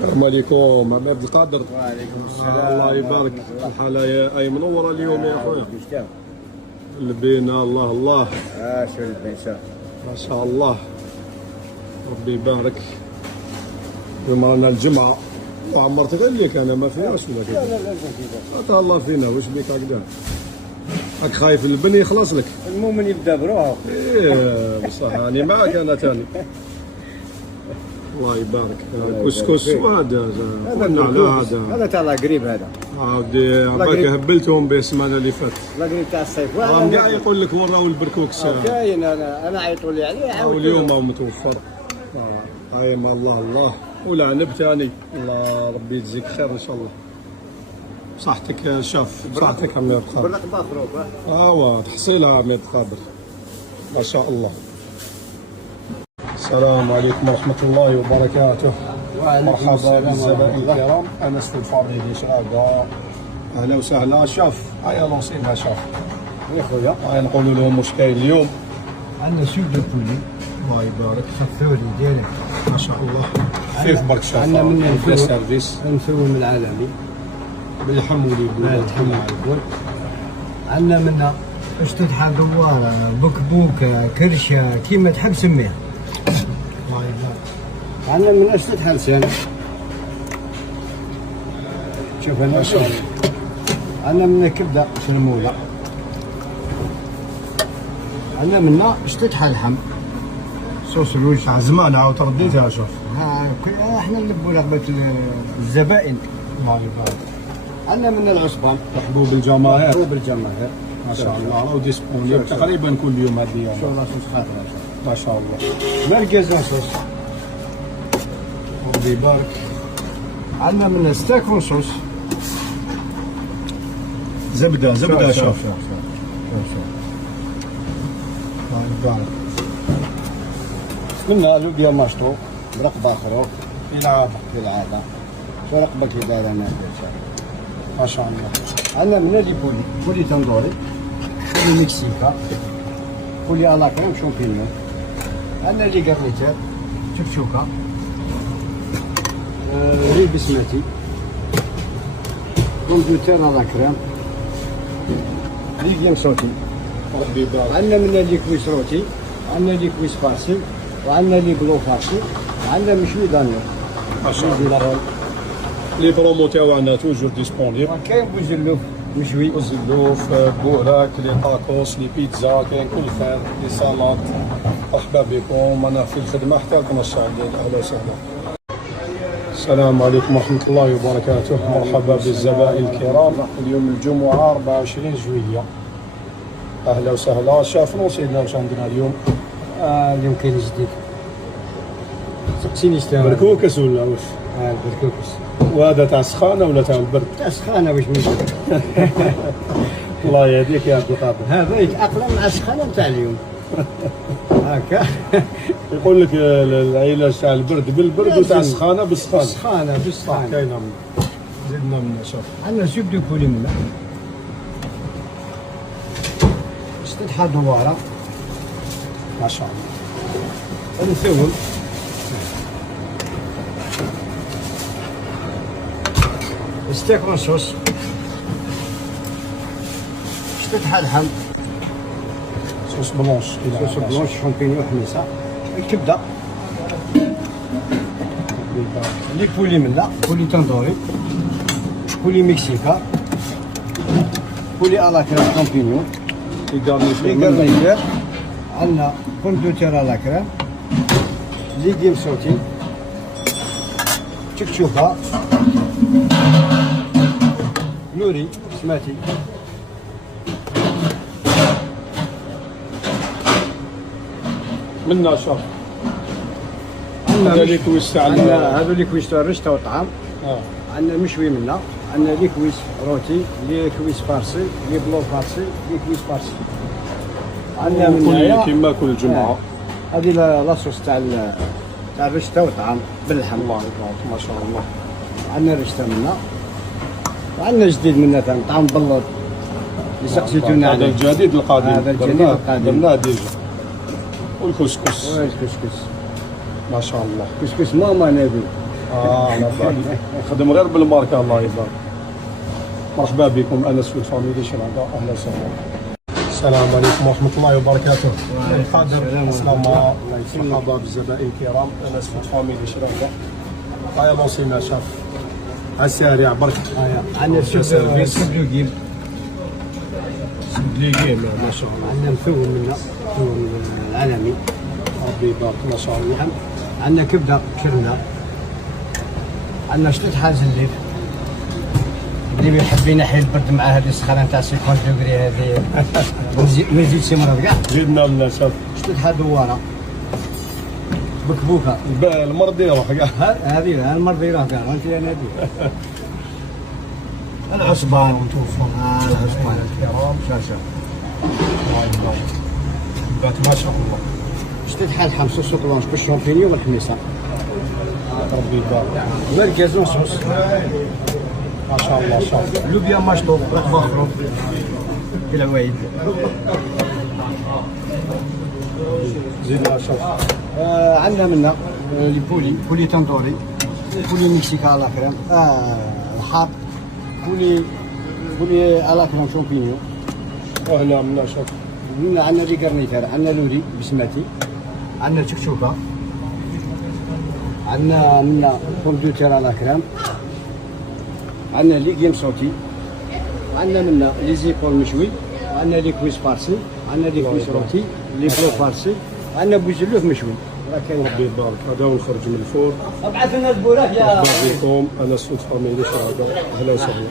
السلام عليكم عمي عبد القادر. وعليكم السلام. الله يبارك. الحالة يا اي منورة اليوم يا خويا. لبينا الله الله. شو البيسة ما شاء الله ربي يبارك. بما الجمعة وعمرت غير ليك انا ما فيهاش ولا كيف؟ لا تهلا فينا واش بيك هكذا؟ راك خايف البن يخلص لك؟ المؤمن يبدا بروحه. ايه بصح راني معاك انا ثاني. الله يبارك. كسكس وهذا هذا تاع قريب هذا. عاودي عباك هبلتهم به السمانه اللي فاتت. لا قريب تاع الصيف. راهم كاع يقول لك وراو البركوك كاين انا عيطوا لي عليه. واليوم هو متوفر. هاي ما الله ولعنب ثاني. الله ربي يجزيك خير ان شاء الله. صحتك شاف صحتك عمي عبد القادر. بالرقبه فروق. ايوا تحصيلها عمي عبد القادر ما شاء الله. السلام عليكم ورحمة الله وبركاته. مرحبا بالزبائن الكرام. أنس في الفريق شراقة. أهلا وسهلا. شاف هيا لونسينها شاف يا خويا. هيا نقولوا لهم واش كاين اليوم. عندنا سوق دو بولي. الله يبارك. خفوري ديالك ما شاء الله. كيف برك شاف. عندنا من السيرفيس. الفول العالمي. باللحم واليبول. اللحم واليبول. عندنا منها باش تضحى دواره بكبوكه كرشه كيما تحب سميها. الله يبارك. عندنا من اشتد حلسان. شوف انا شوف. عندنا من كبده شلموله. عندنا منا اشتد حلحم. صوص الوجه تاع زمان عاود ترديتها شوف. احنا نلبوا رغبه الزبائن. الله يبارك. عندنا من العصبان. محبوب الجماهير. محبوب الجماهير. ما شاء الله راهو ديسبونيبل تقريبا كل يوم هذه اليوم. ان شاء الله صوص خاطر ما شاء الله. مرقزة صوص. ربي يبارك. عندنا من ستيك ونصوص. زبده شوف. الله يبارك. منا لوبيا مشطوق رقبة خروق يلعب بالعادة. شو رقبة اللي دايرة هنا ما شاء الله. عندنا من اللي بولي تندوري، بولي مكسيكا، بولي ألا كريم شامبينيون. عندنا اللي قرنيتير، شكشوكة، ريل بسمتي، كمبيوتر ألا كريم، ليديم صوتي. ربي يبارك. عندنا من اللي كويس روتي، عندنا اللي كويس فارسي، وعندنا اللي بلو فارسي، وعندنا مشوي دانيو. ما شاء الله. لي برومو تاعنا توجور ديسبونيبل. كاين بوزلوف مشوي. بوزلوف، بوراك، لي طاكوس، لي بيتزا، كاين كل خير، لي سلطات. مرحبا بكم انا في الخدمه حتى 12 اهلا وسهلا. السلام عليكم ورحمه الله وبركاته. مرحبا بالزبائن الكرام. اليوم الجمعه 24 جويليه. اهلا وسهلا. شافنا سيدنا واش عندنا اليوم؟ اليوم كاين جديد. سقسيني شتا بركوكس ولا واش؟ البركوكس. وهذا تاع السخانه ولا تاع البرد؟ تاع سخانه واش من الله يهديك يا عبد القادر. هذا يتاقلم مع السخانه تاع اليوم. هكا يقول لك العلاج تاع البرد بالبرد وتاع السخانه بالسخانه. السخانه بالسخانه. كاينه زدنا من شوف. عندنا سوق دو بولي منا. استدحى دواره. ما شاء الله. الفول. ستيك ونصوص. استدحى اللحم. صوص بلونش. صوص بلونش شامبينيون حميصه. الكبده. لي بولي منا، بولي تندوري، بولي مكسيكا، بولي ألا كريم شامبينيون، لي غارنيتير، عندنا كوندوتير ألا كريم، ليديم صوتي، شكشوكة، نوري سماتي. منا شوف. عندنا لي كويس تاع هذو لي كويس تاع الرش تاع الطعام. عندنا مشوي منا، عندنا لي كويس روتي، لي كويس فارسي، لي بلو فارسي، لي كويس فارسي. عندنا من كيما كل جمعه. هذه لاصوص تاع الرش تاع الطعام باللحم. الله يبارك ما شاء الله. عندنا رشته منا، وعندنا جديد منا ثاني طعام بلط. اللي سقسيتونا عليه. هذا الجديد القادم. هذا الجديد القادم. درناه ديجا. والكسكس. والكسكس. ما شاء الله. كسكس ماما نبي. على بالي نخدم غير بالماركه الله يبارك. مرحبا بكم انس في الفاميلي شراكه، اهلا وسهلا. السلام عليكم ورحمه الله وبركاته. القادر السلامه مرحبا بالزبائن الكرام، انس في الفاميلي شراكه. هيا لونسي ما شاف على السريع برك. عندنا سيرفيس. سبلوغيم، سبليغيم ما شاء الله. عندنا مثوم منا، مثوم العالمي. ربي يبارك ما شاء الله. عندنا كبده كرنا، عندنا شطيط حاز الليل اللي بيحب ينحي البرد مع هذه السخانه تاع 50 دوغري هذه ما يزيدش شي مرض كاع. جبنا لنا شاف شطيط حاز دواره بكبوكه المرض يروح كاع. هذه المرض يراه كاع وانت انا هذه العصبان وتوفون العصبان الكرام شاشه ما شاء الله. شطيط حاز حمص سوكلونج بالشامبينيو والحميصه. ربي يبارك مركز نصوص ما شاء الله. شاف لوبيا مشطوب رطبه خروف بالعوايد. زيدنا شاف. عندنا منا بولي تندوري، بولي مكسيكا على كريم، الحار، بولي على كريم شامبينيو. وهنا منا شاف. عندنا لي كارنيتار، عندنا لوري بسماتي، عندنا شكشوكه، عندنا منا بومدوتير على كريم، عندنا لي جيم صوتي، عندنا منا لي زيبول مشوي، عندنا لي كويس فارسي، عندنا لي كويس روتي، لي بلو فارسي، عندنا بوزلوف مشوي. ربي يبارك. هذا هو الخرج من الفور. ابعث لنا البوراك يا مرحبا بكم انس في الفاميلي شراكه، اهلا وسهلا.